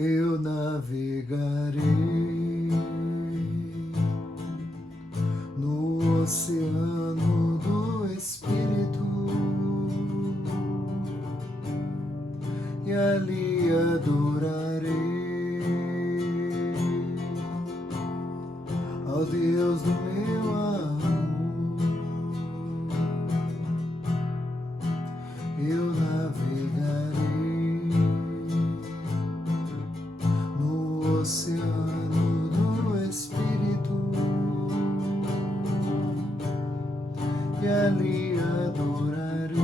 eu navegarei no oceano do Espírito e ali adorarei ao Deus do meu amor. Eu navegarei no oceano do Espírito e ali adorarei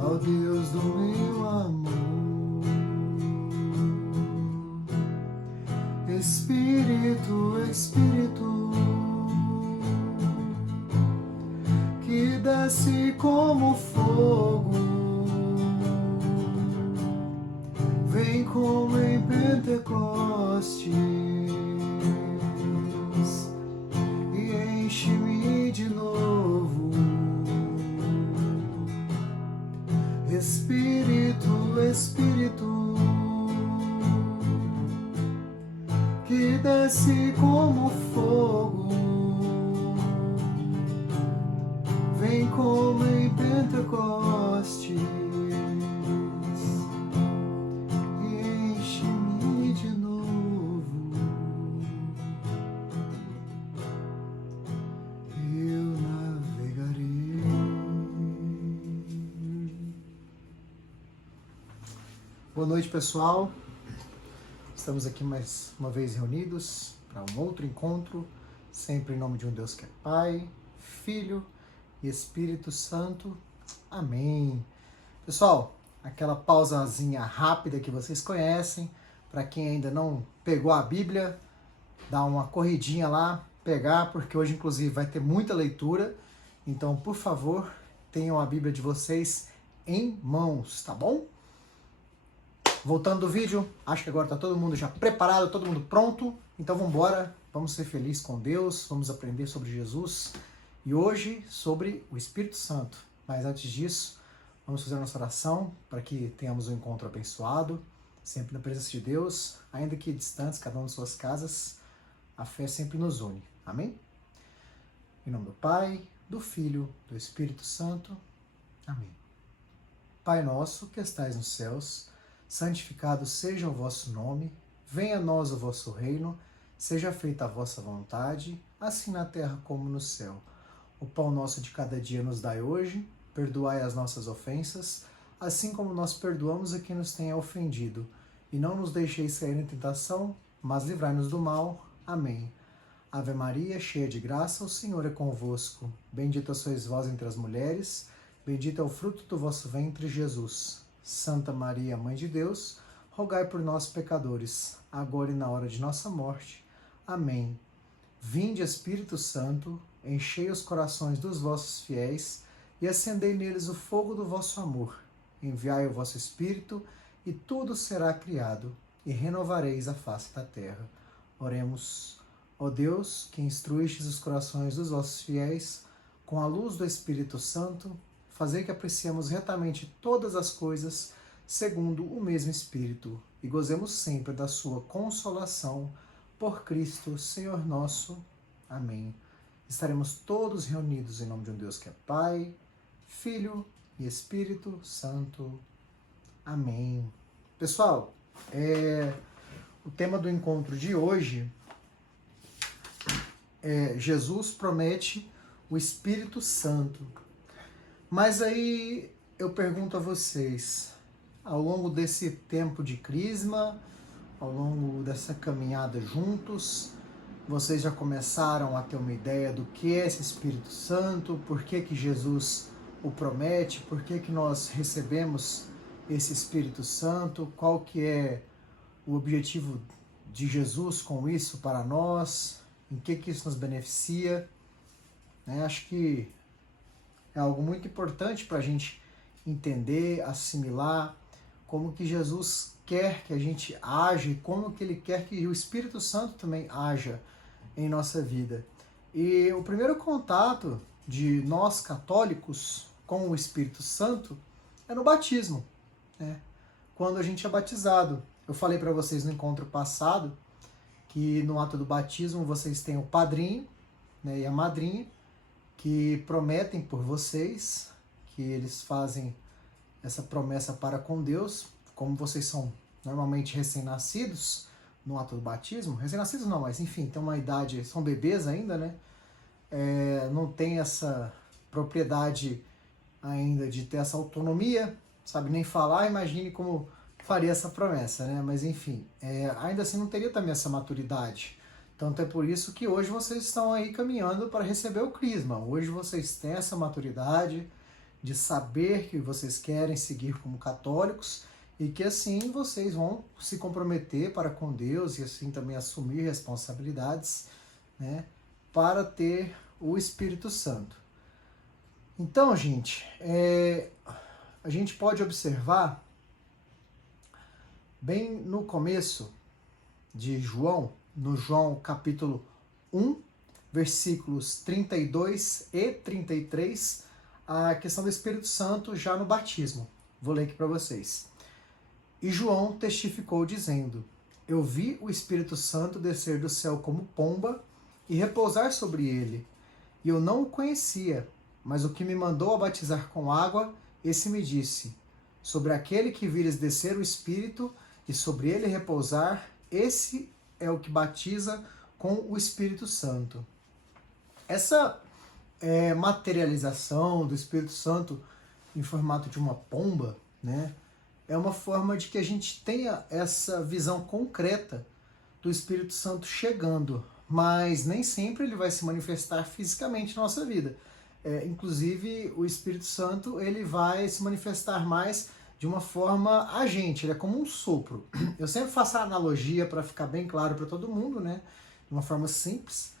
ao Deus do meu amor. Espírito, Espírito, que desce como fogo, vem como em Pentecostes e enche-me de novo. Espírito, Espírito, que desce como fogo, vem como em Pentecostes e enche-me de novo. Eu navegarei. Boa noite, pessoal. Estamos aqui mais uma vez reunidos para um outro encontro, sempre em nome de um Deus que é Pai, Filho e Espírito Santo. Amém. Pessoal, aquela pausazinha rápida que vocês conhecem, para quem ainda não pegou a Bíblia, dá uma corridinha lá, pegar, porque hoje inclusive vai ter muita leitura. Então, por favor, tenham a Bíblia de vocês em mãos, tá bom? Voltando do vídeo, acho que agora está todo mundo já preparado, todo mundo pronto. Então vamos embora, vamos ser felizes com Deus, vamos aprender sobre Jesus e hoje sobre o Espírito Santo. Mas antes disso, vamos fazer a nossa oração para que tenhamos um encontro abençoado, sempre na presença de Deus, ainda que distantes, cada um de suas casas, a fé sempre nos une. Amém? Em nome do Pai, do Filho, do Espírito Santo. Amém. Pai nosso que estais nos céus, santificado seja o vosso nome, venha a nós o vosso reino, seja feita a vossa vontade, assim na terra como no céu. O pão nosso de cada dia nos dai hoje, perdoai as nossas ofensas, assim como nós perdoamos a quem nos tenha ofendido. E não nos deixeis cair em tentação, mas livrai-nos do mal. Amém. Ave Maria, cheia de graça, o Senhor é convosco. Bendita sois vós entre as mulheres, bendito é o fruto do vosso ventre, Jesus. Santa Maria, Mãe de Deus, rogai por nós, pecadores, agora e na hora de nossa morte. Amém. Vinde, Espírito Santo, enchei os corações dos vossos fiéis e acendei neles o fogo do vosso amor. Enviai o vosso Espírito e tudo será criado e renovareis a face da terra. Oremos. Ó Deus, que instruístes os corações dos vossos fiéis com a luz do Espírito Santo, fazei que apreciemos retamente todas as coisas segundo o mesmo Espírito e gozemos sempre da sua consolação por Cristo, Senhor nosso. Amém. Estaremos todos reunidos em nome de um Deus que é Pai, Filho e Espírito Santo. Amém. Pessoal, o tema do encontro de hoje é Jesus promete o Espírito Santo. Mas aí eu pergunto a vocês, ao longo desse tempo de crisma, ao longo dessa caminhada juntos, vocês já começaram a ter uma ideia do que é esse Espírito Santo, por que que Jesus o promete, por que que nós recebemos esse Espírito Santo, qual que é o objetivo de Jesus com isso para nós, em que isso nos beneficia, né? Acho que é algo muito importante para a gente entender, assimilar como que Jesus quer que a gente age, como que Ele quer que o Espírito Santo também haja em nossa vida. E o primeiro contato de nós católicos com o Espírito Santo é no batismo. né? Quando a gente é batizado. Eu falei para vocês no encontro passado que no ato do batismo vocês têm o padrinho, né, e a madrinha, que prometem por vocês, que eles fazem essa promessa para com Deus. Como vocês são normalmente recém-nascidos no ato do batismo, recém-nascidos não, mas enfim, tem uma idade, são bebês ainda, né? Não tem essa propriedade ainda de ter essa autonomia, sabe nem falar, imagine como faria essa promessa, né? Mas enfim, ainda assim não teria também essa maturidade. Tanto é por isso que hoje vocês estão aí caminhando para receber o crisma. Hoje vocês têm essa maturidade de saber que vocês querem seguir como católicos e que assim vocês vão se comprometer para com Deus e assim também assumir responsabilidades, né, para ter o Espírito Santo. Então, gente, a gente pode observar bem no começo de João, no João capítulo 1, versículos 32 e 33, a questão do Espírito Santo já no batismo. Vou ler aqui para vocês. E João testificou dizendo: Eu vi o Espírito Santo descer do céu como pomba e repousar sobre ele. E eu não o conhecia, mas o que me mandou a batizar com água, esse me disse: Sobre aquele que vires descer o Espírito e sobre ele repousar, esse é o que batiza com o Espírito Santo. Essa materialização do Espírito Santo em formato de uma pomba, né, é uma forma de que a gente tenha essa visão concreta do Espírito Santo chegando, mas nem sempre ele vai se manifestar fisicamente na nossa vida. Inclusive, o Espírito Santo ele vai se manifestar mais de uma forma agente, ele é como um sopro. Eu sempre faço a analogia para ficar bem claro para todo mundo, né? De uma forma simples.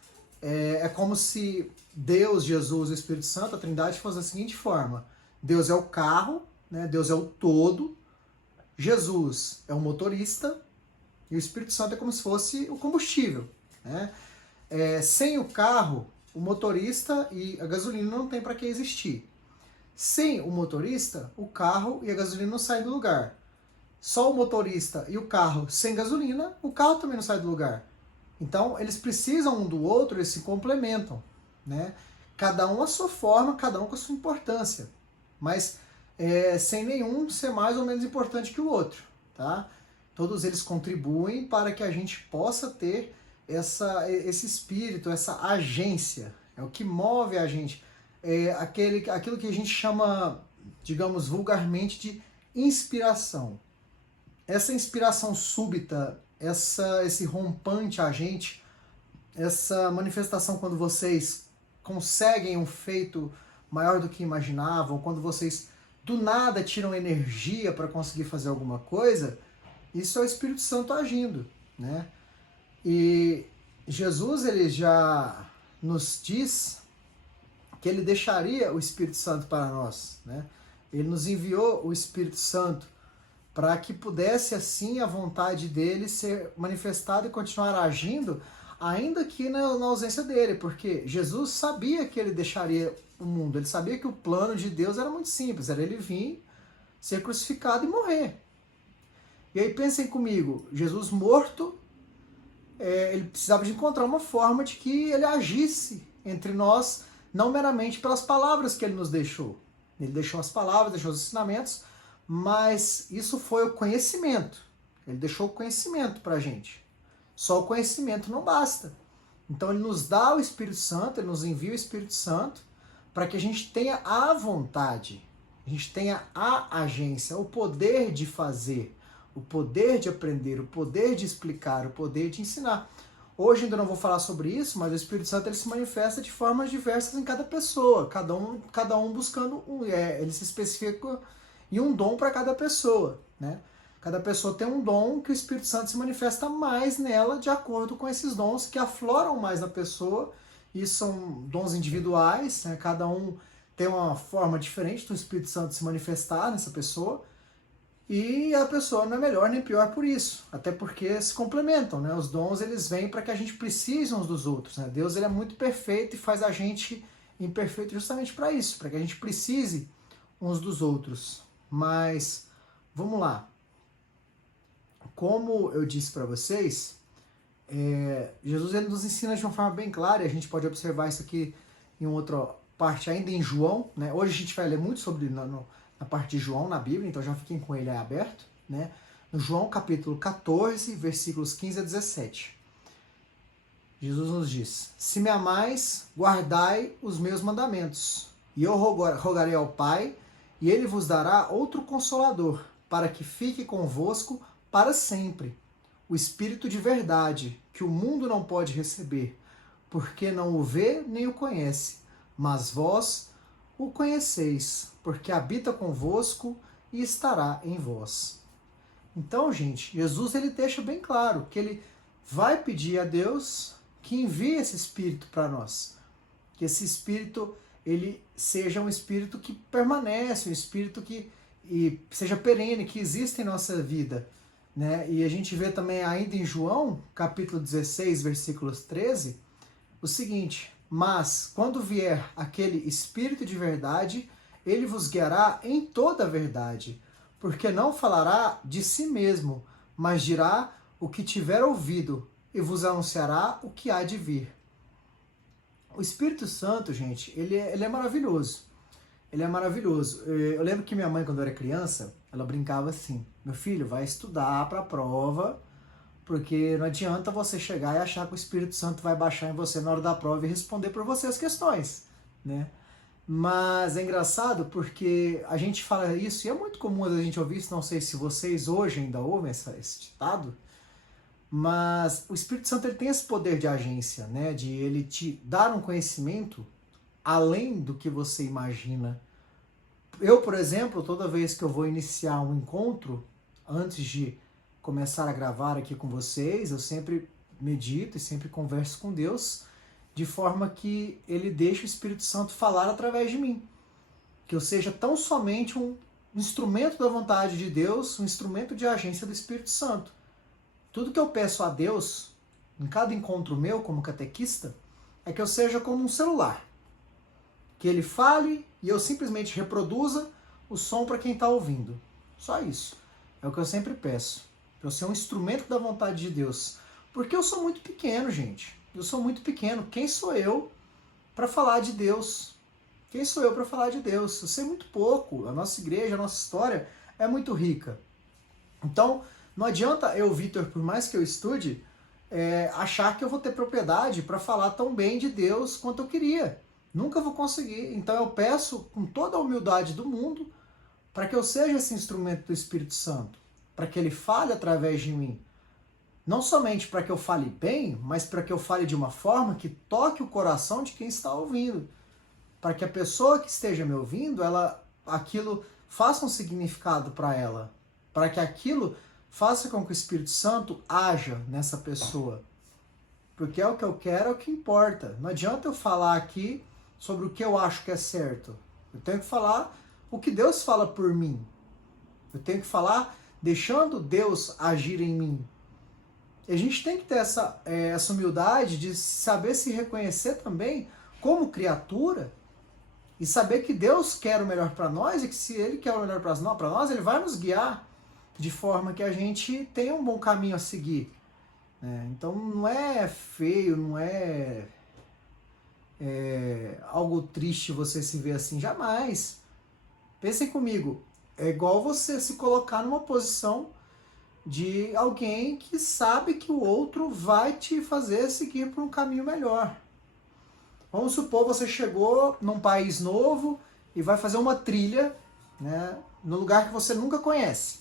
É como se Deus, Jesus e o Espírito Santo, a Trindade, fosse da seguinte forma: Deus é o carro, né? Deus é o todo, Jesus é o motorista e o Espírito Santo é como se fosse o combustível, né? Sem o carro, o motorista e a gasolina não tem para que existir. Sem o motorista, o carro e a gasolina não saem do lugar. Só o motorista e o carro sem gasolina, o carro também não sai do lugar. Então, eles precisam um do outro, eles se complementam, né? Cada um a sua forma, cada um com a sua importância. Mas sem nenhum ser mais ou menos importante que o outro, tá? Todos eles contribuem para que a gente possa ter esse espírito, essa agência. É o que move a gente. Aquilo que a gente chama, digamos, vulgarmente de inspiração. Essa inspiração súbita, esse rompante a gente, essa manifestação quando vocês conseguem um feito maior do que imaginavam, quando vocês do nada tiram energia para conseguir fazer alguma coisa, isso é o Espírito Santo agindo, né? E Jesus ele já nos diz que ele deixaria o Espírito Santo para nós, né? Ele nos enviou o Espírito Santo para que pudesse assim a vontade dele ser manifestada e continuar agindo, ainda que na ausência dele, porque Jesus sabia que ele deixaria o mundo, ele sabia que o plano de Deus era muito simples, era ele vir, ser crucificado e morrer. E aí pensem comigo, Jesus morto, ele precisava de encontrar uma forma de que ele agisse entre nós, não meramente pelas palavras que ele nos deixou. Ele deixou as palavras, deixou os ensinamentos, mas isso foi o conhecimento. Ele deixou o conhecimento para a gente. Só o conhecimento não basta. Então ele nos dá o Espírito Santo, ele nos envia o Espírito Santo para que a gente tenha a vontade, a gente tenha a agência, o poder de fazer, o poder de aprender, o poder de explicar, o poder de ensinar. Hoje ainda não vou falar sobre isso, mas o Espírito Santo ele se manifesta de formas diversas em cada pessoa, cada um buscando ele se especifica em um dom para cada pessoa, né? Cada pessoa tem um dom que o Espírito Santo se manifesta mais nela de acordo com esses dons que afloram mais na pessoa, e são dons individuais, né? Cada um tem uma forma diferente do Espírito Santo se manifestar nessa pessoa, e a pessoa não é melhor nem pior por isso, até porque se complementam, né? Os dons eles vêm para que a gente precise uns dos outros, né? Deus ele é muito perfeito e faz a gente imperfeito justamente para isso, para que a gente precise uns dos outros. Mas vamos lá. Como eu disse para vocês, Jesus ele nos ensina de uma forma bem clara, e a gente pode observar isso aqui em outra parte, ainda em João, né? Hoje a gente vai ler muito sobre na parte de João na Bíblia, então já fiquem com ele aí aberto, né? No João capítulo 14, versículos 15 a 17. Jesus nos diz: se me amais, guardai os meus mandamentos, e eu rogarei ao Pai, e ele vos dará outro Consolador, para que fique convosco para sempre, o Espírito de verdade, que o mundo não pode receber, porque não o vê nem o conhece, mas vós o conheceis, porque habita convosco e estará em vós. Então, gente, Jesus ele deixa bem claro que ele vai pedir a Deus que envie esse Espírito para nós. Que esse Espírito ele seja um Espírito que permanece, um Espírito que seja perene, que exista em nossa vida. Né? E a gente vê também ainda em João, capítulo 16, versículos 13, o seguinte: mas quando vier aquele Espírito de verdade, ele vos guiará em toda a verdade, porque não falará de si mesmo, mas dirá o que tiver ouvido, e vos anunciará o que há de vir. O Espírito Santo, gente, ele é maravilhoso. Ele é maravilhoso. Eu lembro que minha mãe, quando eu era criança, ela brincava assim: meu filho, vai estudar para a prova, porque não adianta você chegar e achar que o Espírito Santo vai baixar em você na hora da prova e responder por você as questões, né? Mas é engraçado porque a gente fala isso, e é muito comum a gente ouvir isso, não sei se vocês hoje ainda ouvem esse ditado, mas o Espírito Santo ele tem esse poder de agência, né? De ele te dar um conhecimento além do que você imagina. Eu, por exemplo, toda vez que eu vou iniciar um encontro, antes de começar a gravar aqui com vocês, eu sempre medito e sempre converso com Deus, de forma que ele deixe o Espírito Santo falar através de mim. Que eu seja tão somente um instrumento da vontade de Deus, um instrumento de agência do Espírito Santo. Tudo que eu peço a Deus, em cada encontro meu como catequista, é que eu seja como um celular. Que ele fale e eu simplesmente reproduza o som para quem está ouvindo. Só isso. É o que eu sempre peço. Para eu ser um instrumento da vontade de Deus. Porque eu sou muito pequeno, gente. Eu sou muito pequeno. Quem sou eu para falar de Deus? Quem sou eu para falar de Deus? Eu sei muito pouco. A nossa igreja, a nossa história é muito rica. Então, não adianta eu, Vitor, por mais que eu estude, achar que eu vou ter propriedade para falar tão bem de Deus quanto eu queria. Nunca vou conseguir. Então eu peço com toda a humildade do mundo para que eu seja esse instrumento do Espírito Santo, para que ele fale através de mim. Não somente para que eu fale bem, mas para que eu fale de uma forma que toque o coração de quem está ouvindo. Para que a pessoa que esteja me ouvindo, aquilo faça um significado para ela. Para que aquilo faça com que o Espírito Santo haja nessa pessoa. Porque é o que eu quero, é o que importa. Não adianta eu falar aqui sobre o que eu acho que é certo. Eu tenho que falar o que Deus fala por mim. Eu tenho que falar deixando Deus agir em mim. E a gente tem que ter essa humildade de saber se reconhecer também como criatura e saber que Deus quer o melhor para nós e que se Ele quer o melhor para nós, Ele vai nos guiar de forma que a gente tenha um bom caminho a seguir. Então não é feio, não é algo triste você se ver assim, jamais. Pensem comigo, é igual você se colocar numa posição de alguém que sabe que o outro vai te fazer seguir por um caminho melhor. Vamos supor você chegou num país novo e vai fazer uma trilha, né, no lugar que você nunca conhece.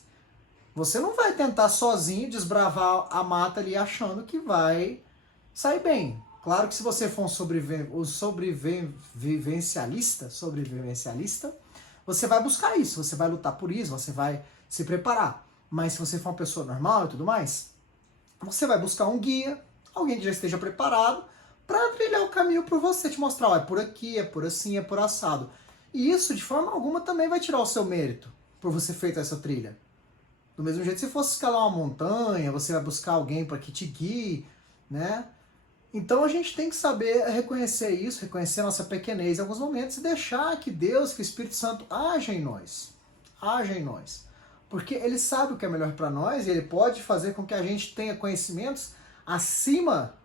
Você não vai tentar sozinho desbravar a mata ali achando que vai sair bem. Claro que se você for um sobrevivencialista, você vai buscar isso, você vai lutar por isso, você vai se preparar. Mas se você for uma pessoa normal e tudo mais, você vai buscar um guia, alguém que já esteja preparado, para trilhar o caminho para você, te mostrar, ó, é por aqui, é por assim, é por assado. E isso, de forma alguma, também vai tirar o seu mérito por você feito essa trilha. Do mesmo jeito, se fosse escalar uma montanha, você vai buscar alguém para que te guie, né? Então a gente tem que saber reconhecer isso, reconhecer a nossa pequenez em alguns momentos e deixar que Deus, que o Espírito Santo haja em nós. Haja em nós. Porque ele sabe o que é melhor para nós e ele pode fazer com que a gente tenha conhecimentos acima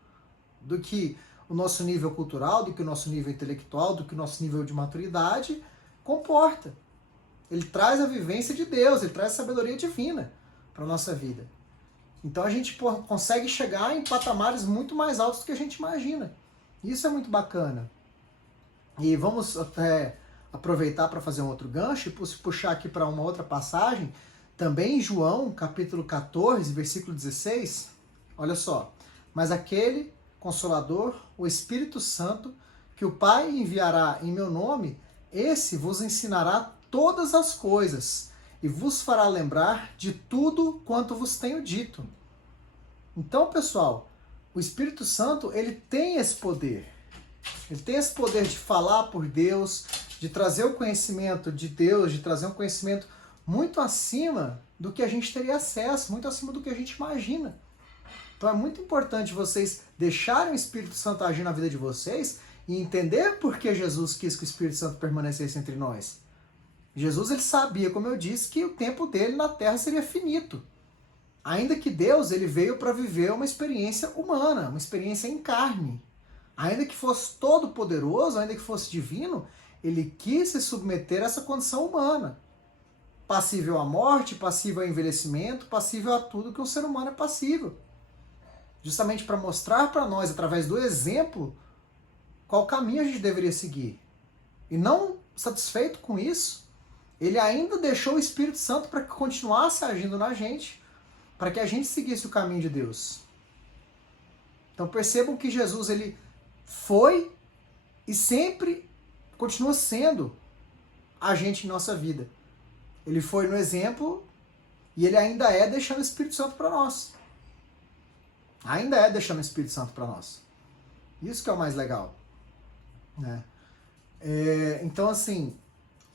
do que o nosso nível cultural, do que o nosso nível intelectual, do que o nosso nível de maturidade comporta. Ele traz a vivência de Deus, ele traz a sabedoria divina para a nossa vida. Então a gente consegue chegar em patamares muito mais altos do que a gente imagina. Isso é muito bacana. E vamos até aproveitar para fazer um outro gancho e puxar aqui para uma outra passagem, também em João, capítulo 14, versículo 16. Olha só. Mas aquele Consolador, o Espírito Santo, que o Pai enviará em meu nome, esse vos ensinará todas as coisas e vos fará lembrar de tudo quanto vos tenho dito. Então, pessoal, o Espírito Santo, ele tem esse poder. Ele tem esse poder de falar por Deus, de trazer o conhecimento de Deus, de trazer um conhecimento muito acima do que a gente teria acesso, muito acima do que a gente imagina. Então é muito importante vocês deixarem o Espírito Santo agir na vida de vocês e entender por que Jesus quis que o Espírito Santo permanecesse entre nós. Jesus, ele sabia, como eu disse, que o tempo dele na Terra seria finito. Ainda que Deus, ele veio para viver uma experiência humana, uma experiência em carne. Ainda que fosse todo poderoso, ainda que fosse divino, ele quis se submeter a essa condição humana. Passível à morte, passível ao envelhecimento, passível a tudo que um ser humano é passível. Justamente para mostrar para nós, através do exemplo, qual caminho a gente deveria seguir. E não satisfeito com isso, ele ainda deixou o Espírito Santo para que continuasse agindo na gente, para que a gente seguisse o caminho de Deus. Então percebam que Jesus, ele foi e sempre continua sendo agente em nossa vida. Ele foi no exemplo e ele ainda é deixando o Espírito Santo para nós. Ainda é deixando o Espírito Santo para nós. Isso que é o mais legal. Né? Então, assim,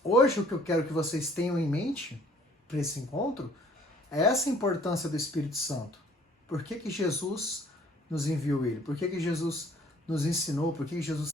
hoje o que eu quero que vocês tenham em mente para esse encontro é essa importância do Espírito Santo. Por que que Jesus nos enviou ele? Por que que Jesus nos ensinou? Por que que Jesus